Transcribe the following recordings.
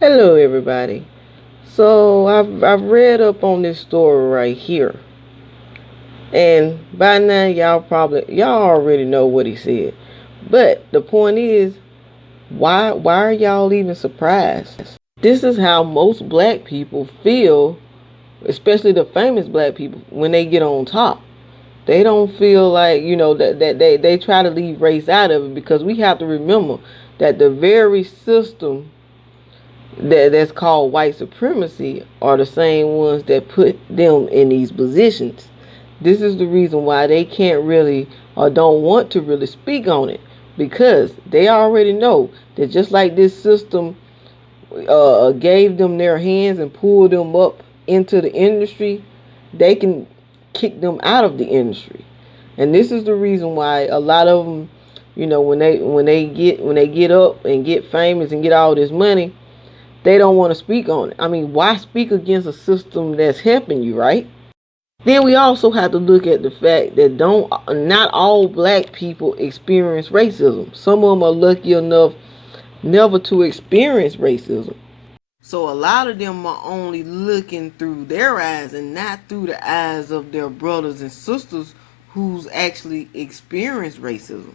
Hello, everybody. So I've read up on this story right here, and by now y'all already know what he said. But the point is, why are y'all even surprised? This is how most black people feel, especially the famous black people when they get on top. They don't feel like that they try to leave race out of it because we have to remember that the very system that's called white supremacy are the same ones that put them in these positions. This is the reason why they can't really or don't want to really speak on it because they already know that just like this system gave them their hands and pulled them up into the industry, they can kick them out of the industry. And this is the reason why a lot of them, when they get up and get famous and get all this money, they don't want to speak on it. I mean, why speak against a system that's helping you, right? Then we also have to look at the fact that don't not all black people experience racism. Some of them are lucky enough never to experience racism. So a lot of them are only looking through their eyes and not through the eyes of their brothers and sisters who's actually experienced racism.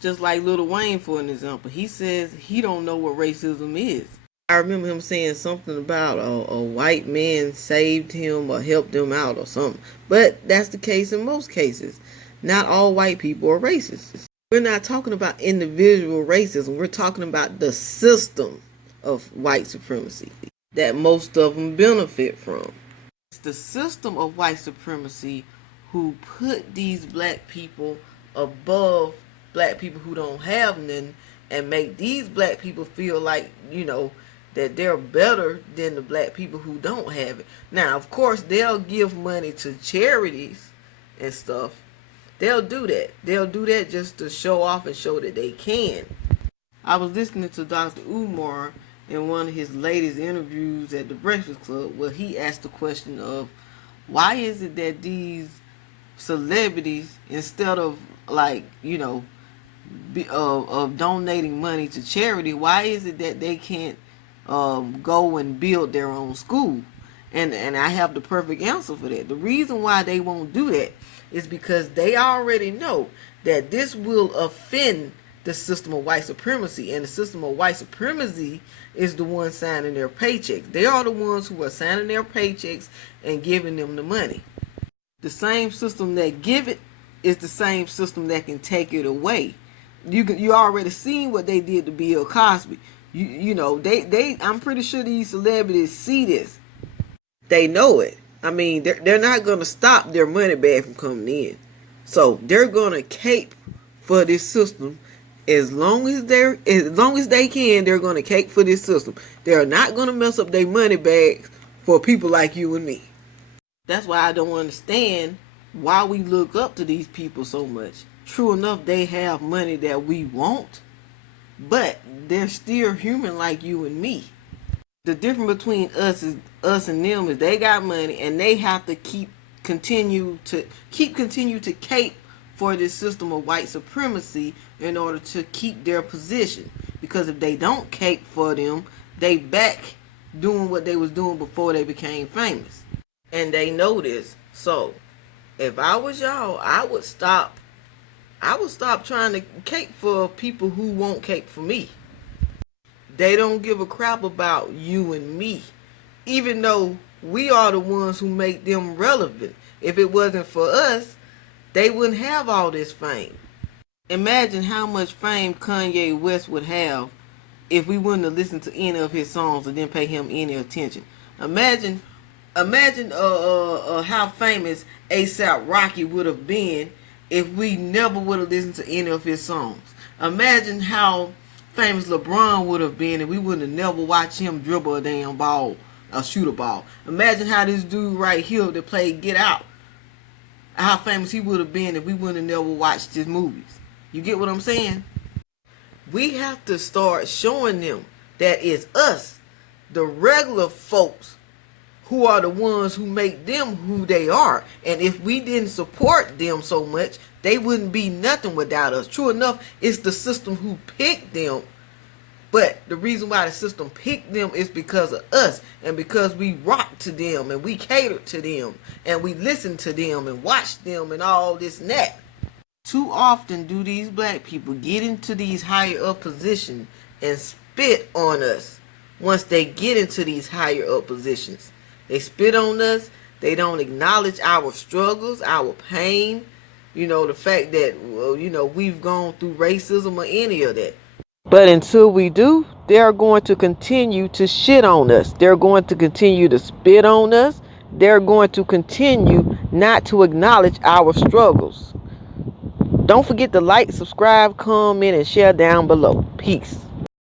Just like Lil Wayne, for an example, he says he don't know what racism is. I remember him saying something about a white man saved him or helped him out or something. But that's the case in most cases. Not all white people are racist. We're not talking about individual racism. We're talking about the system of white supremacy that most of them benefit from. It's the system of white supremacy who put these black people above black people who don't have none and make these black people feel like, that they're better than the black people who don't have it. Now, of course, they'll give money to charities and stuff. They'll do that. They'll do that just to show off and show that they can. I was listening to Dr. Umar in one of his latest interviews at the Breakfast Club where he asked the question of why is it that these celebrities, instead of of donating money to charity, why is it that they can't go and build their own school? And I have the perfect answer for that. The reason why they won't do that is because they already know that this will offend the system of white supremacy, and the system of white supremacy is the one signing their paychecks. They are the ones who are signing their paychecks and giving them the money. The same system that give it is the same system that can take it away. You already seen what they did to Bill Cosby. They I'm pretty sure these celebrities see this. They know it. I mean, they're not gonna stop their money bag from coming in. So they're gonna cape for this system as long as they can. They're gonna cape for this system. They're not gonna mess up their money bags for people like you and me. That's why I don't understand why we look up to these people so much. True enough, they have money that we want, but they're still human like you and me. The difference between us and them is they got money and they have to continue to cape for this system of white supremacy in order to keep their position. Because if they don't cape for them, they back doing what they was doing before they became famous. And they know this. So if I was y'all, I would stop trying to cape for people who won't cape for me. They don't give a crap about you and me, even though we are the ones who make them relevant. If it wasn't for us, they wouldn't have all this fame. Imagine how much fame Kanye West would have if we wouldn't have listened to any of his songs and didn't pay him any attention. Imagine how famous ASAP Rocky would have been if we never would have listened to any of his songs. Imagine how famous LeBron would have been if we wouldn't have never watched him dribble a damn ball or shoot a ball. Imagine how this dude right here that played Get Out, how famous he would have been if we wouldn't have never watched his movies. You get what I'm saying? We have to start showing them that it's us, the regular folks, who are the ones who make them who they are. And if we didn't support them so much, they wouldn't be nothing without us. True enough, it's the system who picked them But the reason why the system picked them is because of us, and because we rock to them and we cater to them and we listen to them and watch them and all this and that. Too often do these black people get into these higher up positions and spit on us once they get into these higher up positions. They spit on us. They don't acknowledge our struggles, our pain, the fact that, we've gone through racism or any of that. But until we do, they're going to continue to shit on us. They're going to continue to spit on us. They're going to continue not to acknowledge our struggles. Don't forget to like, subscribe, comment, and share down below. Peace.